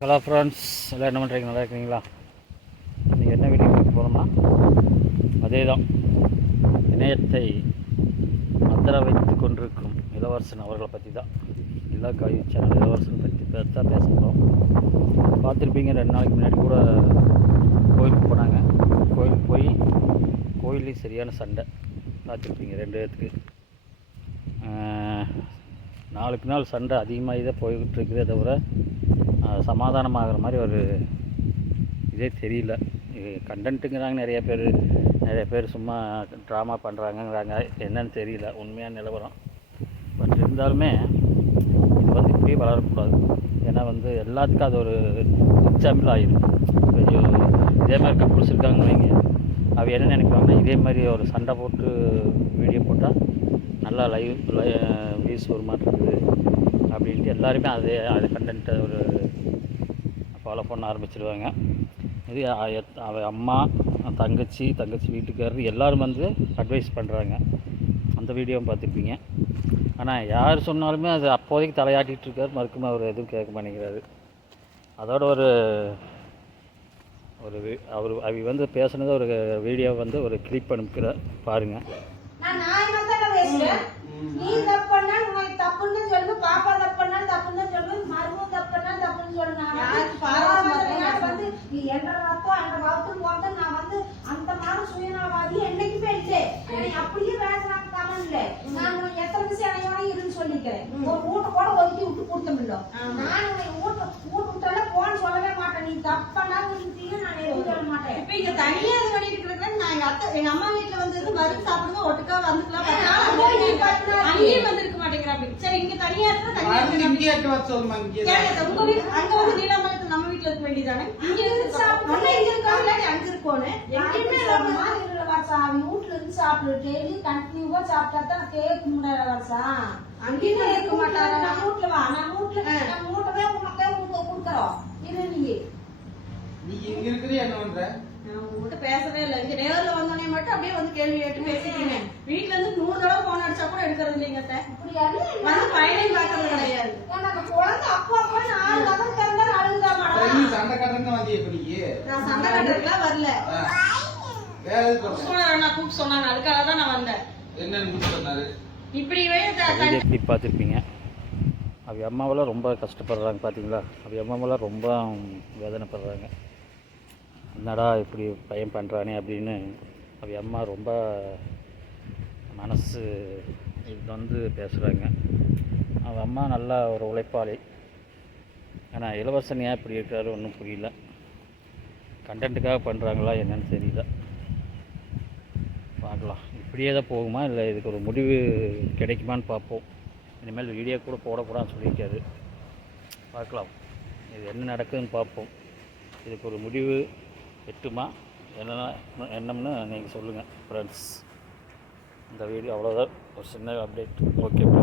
Hello friends எல்லாம் என்ன பண்ணுறீங்க நல்லா இருக்கீங்களா? இன்றைக்கி என்ன வீடியோ பார்க்க போகிறோம்னா அதே தான் இணையத்தை மந்திர வைத்து கொண்டிருக்கும் இளவரசன் அவர்களை பற்றி தான் இலக்காய் சேனல் இளவரசன் பற்றி பேச பேச போகிறோம் பார்த்துருப்பீங்க ரெண்டு நாளைக்கு முன்னாடி கூட கோயிலுக்கு போனாங்க. கோயிலுக்கு போய் கோயிலையும் சரியான சண்டை பார்த்துருப்பீங்க ரெண்டு பேர்த்துக்கு. நாளுக்கு நாள் சண்டை அதிகமாக தான் போய்கிட்டு இருக்குதே தவிர அது சமாதானமாகிற மாதிரி ஒரு இதே தெரியல. இது கண்டென்ட்டுங்கிறாங்க நிறைய பேர். நிறைய பேர் சும்மா ட்ராமா பண்ணுறாங்கங்கிறாங்க என்னன்னு தெரியல. உண்மையான நிலவரம். பட் இருந்தாலுமே இது வந்து இப்படியே வளரக்கூடாது. ஏன்னா வந்து எல்லாத்துக்கும் அது ஒரு எக்ஸாம்பிள் ஆகிடும். கொஞ்சம் இதே மாதிரி கப்புள்ஸ் இருக்காங்க வைங்க. அவ என்ன நினைப்பாங்கன்னா இதே மாதிரி ஒரு சண்டை போட்டு வீடியோ போட்டால் நல்லா லைவ் வியூஸ் ஒரு மாதிரி இருக்குது அப்படின்ட்டு எல்லாருமே அதே அது கண்டென்ட்டை ஒரு ஃபாலோ பண்ண ஆரம்பிச்சிருவாங்க. இது அவள் அம்மா தங்கச்சி தங்கச்சி வீட்டுக்காரர் எல்லோரும் வந்து அட்வைஸ் பண்ணுறாங்க அந்த வீடியோவும் பார்த்துருப்பீங்க. ஆனால் யார் சொன்னாலுமே அது அப்போதைக்கு தலையாட்டிகிட்டு இருக்கார். மறுக்குமா அவர் எதுவும் கேட்க மாட்டேங்கிறாரு. அதோட ஒரு ஒரு அவர் அவ வந்து பேசுனது ஒரு வீடியோ வந்து ஒரு கிளிப் அனுப்புகிற பாருங்கள் நான் நியாயமா தானே பேசுறேன். நீ தப்பு பண்ணா உனக்கு தப்புன்னு சொல்லு பாப்பா தப்பு பண்ணா தப்புன்னு சொல்லு மருமகன் தப்பு பண்ணா தப்புன்னு சொல்லு நான் வந்து பரவாயில்ல, நான் வந்து நீ என்ற ரத்தம் என்ற ரத்தம் போட்டு நான் வந்து அந்த மாதிரி சுயநலவாதி என்னைக்குமே இல்லை என்னை அப்படியே பேசுறாங்க கமெண்ட்ல நான் உனக்கு எத்தனை விஷயம் அணையோட இருந்து சொல்லிக்கிறேன் ஒரு வீட்டை கூட ஒதுக்கி விட்டு கொடுத்தமில்ல. நான் உன்னை வீட்டு வீட்டு விட்டால போன்னு சொல்லவே மாட்டேன். நீ தப்பு பண்ணா விட்டுட்டீங்க நான் எதுவும் சொல்ல மாட்டேன். இப்ப இங்க தனியா இது பண்ணிட்டு இருக்கிறது நான் எங்க அத்தை எங்க அம்மா வீட்டுல வந்து மருந்து சாப்பிடுங்க ஒட்டுக்கா வந்துக்கலாம். அங்கேயும் வந்திருக்க மாட்டேங்கிற அப்படி சரி இங்க தனியா உங்க வீட்டு அங்க வந்து நீலாமலத்து நம்ம வீட்டுல இருக்க வேண்டியதானே இங்க இருந்து சாப்பிட்டு அண்ணா இங்க அங்க இருக்கோன்னு. வீட்டுல இருந்து சாப்பிடு டெய்லி கண்டினியூவா சாப்பிட்டா தான் கேட்க முடியாத வருஷா அங்கேயுமே இருக்க மாட்டாங்க நம்ம வீட்டுல வா நம்ம வீட்டுல நம்ம வீட்டவே உனக்கே உனக்கு கொடுக்குறோம். இரு நீ. நீ இங்க இருக்கிறது என்ன பண்ற? நான் உங்ககிட்ட பேசவே இல்லை. இங்க நேர்ல வந்தோடனே மட்டும் அப்படியே வந்து கேள்வி கேட்டு பேசிட்டீங்க வீட்டுல இருந்து நூறு தடவை போன் அடிச்சா கூட எடுக்கிறது இல்லைங்க வந்து பயனையும் பார்க்கறது கிடையாது. எனக்கு குழந்தை அப்பா அப்பா நாலு கதை திறந்தா அழுகுதா சண்டை வந்திய நீ? நான் சண்டை கட்டுறதுக்குலாம் வரல. கூப்பிட்டு சொன்னாங்க. அதுக்காக தான் நான் வந்தேன். என்னன்னு கூப்பிட்டு சொன்னாரு. இப்படி வே- த- த- வீடியோ கிளிப் பார்த்துருப்பீங்க. அவ அம்மாவெல்லாம் ரொம்ப கஷ்டப்படுறாங்க பார்த்தீங்களா? அவ அம்மாவெல்லாம் ரொம்ப வேதனைப்படுறாங்க. என்னடா இப்படி பையன் பண்ணுறானே அப்படின்னு அவ அம்மா ரொம்ப மனசு இது வந்து பேசுகிறாங்க அவன் அம்மா நல்லா ஒரு உழைப்பாளி. ஆனால் இளவரசன் ஏன் இப்படி இருக்காரு? ஒன்றும் புரியல. கண்டென்ட்டுக்காக பண்ணுறாங்களா என்னன்னு தெரியல. பார்க்கலாம். இப்படியே தான் போகுமா? இல்லை இதுக்கு ஒரு முடிவு கிடைக்குமான்னு பார்ப்போம். இனிமேல் வீடியோ கூட போடக்கூடாதுன்னு சொல்லியிருக்காரு. பார்க்கலாம். இது என்ன நடக்குதுன்னு பார்ப்போம். இதுக்கு ஒரு முடிவு எட்டுமா? என்னென்ன என்னம்னு நீங்கள் சொல்லுங்கள் ஃப்ரெண்ட்ஸ் இந்த வீடியோ அவ்வளோதான் ஒரு சின்ன அப்டேட் ஓகே